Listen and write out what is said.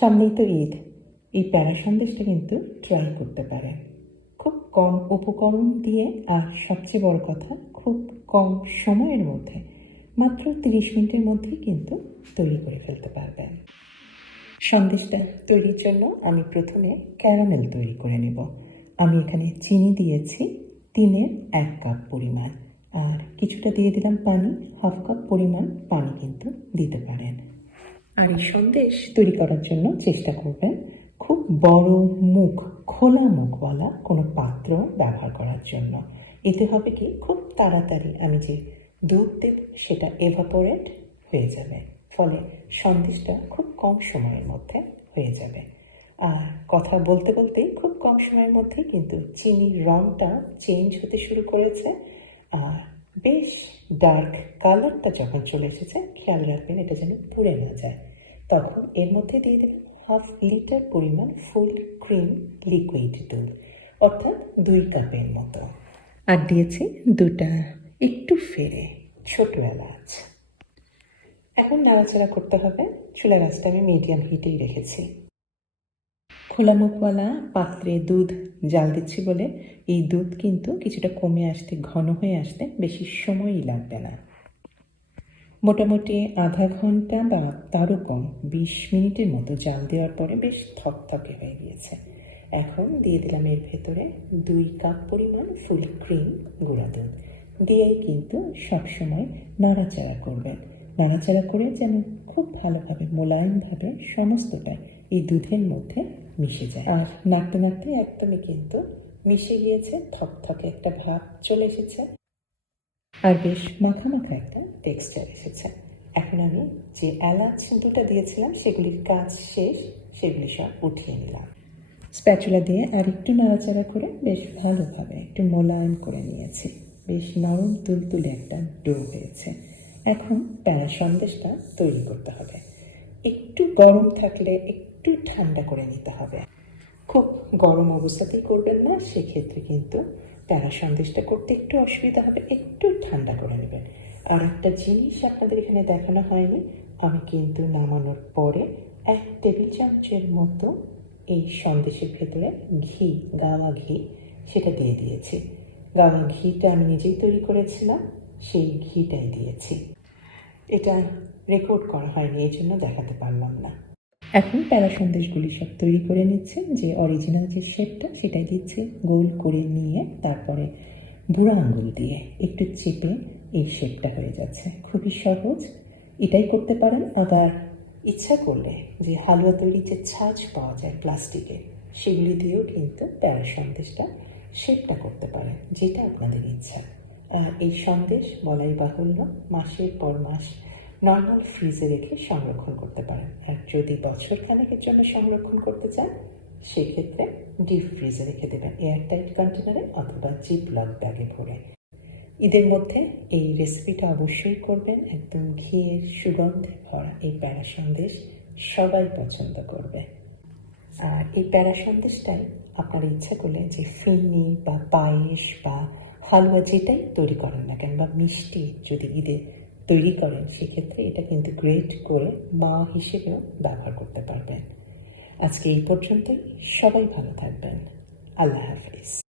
সামনেই তো ঈদ। এই প্যারা সন্দেশটা কিন্তু ট্রাই করতে পারেন খুব কম উপকরণ দিয়ে আর সবচেয়ে বড় কথা, খুব কম সময়ের মধ্যে, মাত্র তিরিশ মিনিটের মধ্যেই কিন্তু তৈরি করে ফেলতে পারবেন। সন্দেশটা তৈরির জন্য আমি প্রথমে ক্যারামেল তৈরি করে নেব। আমি এখানে চিনি দিয়েছি, তিনের এক কাপ পরিমাণ। আর কিছুটা দিয়ে দিলাম পানি, হাফ কাপ পরিমাণ পানি কিন্তু দিতে পারেন। আর সন্দেশ তৈরি করার জন্য চেষ্টা করবেন খুব বড় মুখ খোলা মুখওয়ালা কোনো পাত্র ব্যবহার করার জন্য। এতে হবে কি খুব তাড়াতাড়ি আমি যে দুধ দেব সেটা এভাপোরেট হয়ে যাবে। ফলে সন্দেশটা খুব কম সময়ের মধ্যে হয়ে যাবে। আর কথা বলতে বলতেই খুব কম সময়ের মধ্যেই কিন্তু চিনির রঙটা চেঞ্জ হতে শুরু করেছে। আর বেশ ডার্ক কালারটা যখন চলে এসেছে খেয়াল রাখবেন এটা যেন পুড়ে না যায়। তখন এর মধ্যে দিয়ে দেবেন হাফ লিটার পরিমাণ ফুল ক্রিম লিকুইড দুধ, অর্থাৎ দুই কাপের মতো। আর দিয়েছি দুটা একটু ফেরে ছোট এলাচ এখন নাড়াচাড়া করতে হবে চুলা গাছটা আমি মিডিয়াম হিটেই রেখেছি। খোলা মুখওয়ালা, পাত্রে দুধ, জাল দিচ্ছি বলে, এই দুধ কিন্তু কিছুটা কমে আসতে, ঘন হয়ে আসতে বেশি সময়ই লাগবে না। মোটামুটি আধা ঘণ্টা বা তারও কম বিশ মিনিটের মতো জাল দেওয়ার পরে বেশ থকথকে হয়ে গিয়েছে। এখন দিয়ে দিলাম এর ভেতরে দুই কাপ পরিমাণ ফুল ক্রিম গুঁড়া দুধ। দিয়েই কিন্তু সবসময় নাড়াচাড়া করবেন। নাড়াচাড়া করে যেন খুব ভালোভাবে, মোলায়েমভাবে সমস্তটা এই দুধের মধ্যে মিশে যায়। আর নাড়তে নাড়তে একদমই কিন্তু মিশে গিয়েছে, থকথকে একটা ভাব চলে এসেছে। আর বেশ মাখা মাখা একটা টেক্সচার এসেছে। এখন আমি যে এলাচ দুটা দিয়েছিলাম, সেগুলির কাজ শেষ, সেগুলি সব উঠিয়ে নিলাম। স্প্যাচুলা দিয়ে আর একটু নাড়াচাড়া করে বেশ ভালোভাবে একটু মোলায়েম করে নিয়েছি। বেশ নরম তুলতুলে একটা ডো হয়েছে। এখন প্যারা সন্দেশটা তৈরি করতে হবে। একটু গরম থাকলে একটু ঠান্ডা করে নিতে হবে। খুব গরম অবস্থাতেই করবেন না, সেক্ষেত্রে কিন্তু প্যারা সন্দেশটা করতে একটু অসুবিধা হবে, একটু ঠান্ডা করে নেবেন। আর একটা জিনিস আপনাদের এখানে দেখানো হয়নি, আমি কিন্তু নামানোর পরে এক টেবিল চামচের মতো এই সন্দেশের ভেতরে ঘি, গাওয়া ঘি, সেটা দিয়ে দিয়েছি। গাওয়া ঘিটা আমি নিজেই তৈরি করেছিলাম, সেই ঘিটাই দিয়েছি। এটা রেকর্ড করা হয়নি, এই জন্য দেখাতে পারলাম না। এখন প্যারা সন্দেশগুলি সব তৈরি করে নিচ্ছে যে অরিজিনাল যে শেপটা সেটাই দিচ্ছে গোল করে নিয়ে তারপরে বুড়া আঙুল দিয়ে একটু চেপে এই শেপটা হয়ে যাচ্ছে। খুবই সহজ। এটাই করতে পারেন। আবার ইচ্ছা করলে যে হালুয়া তৈরির যে ছাঁচ পাওয়া যায় প্লাস্টিকের সেগুলি দিয়েও কিন্তু প্যারা সন্দেশটা শেপটা করতে পারেন, যেটা আপনাদের ইচ্ছা। এই সন্দেশ বলাই বাহুল্য, মাসের পর মাস নর্মাল ফ্রিজে রেখে সংরক্ষণ করতে পারেন। আর যদি বছর খানেকের জন্য সংরক্ষণ করতে চান, সেক্ষেত্রে ডিপ ফ্রিজে রেখে দেবেন এয়ারটাইট কন্টেনারে অথবা জিপ লক ব্যাগে ভরে। ঈদের মধ্যে এই রেসিপিটা অবশ্যই করবেন। একদম ঘিয়ের সুগন্ধে ভরা এই প্যারা সন্দেশ সবাই পছন্দ করবে। আর এই প্যারা সন্দেশটাই আপনার ইচ্ছা করলে যে ফিরনি বা পায়েস বা হালুয়া যেটাই তৈরি করেন না কেন বা মিষ্টি যদি ঈদে তৈরি করেন, সেক্ষেত্রে এটা কিন্তু গ্রেট করে মা হিসেবেও ব্যবহার করতে পারবেন। আজকে এই পর্যন্তই, সবাই ভালো থাকবেন। আল্লাহ হাফিজ।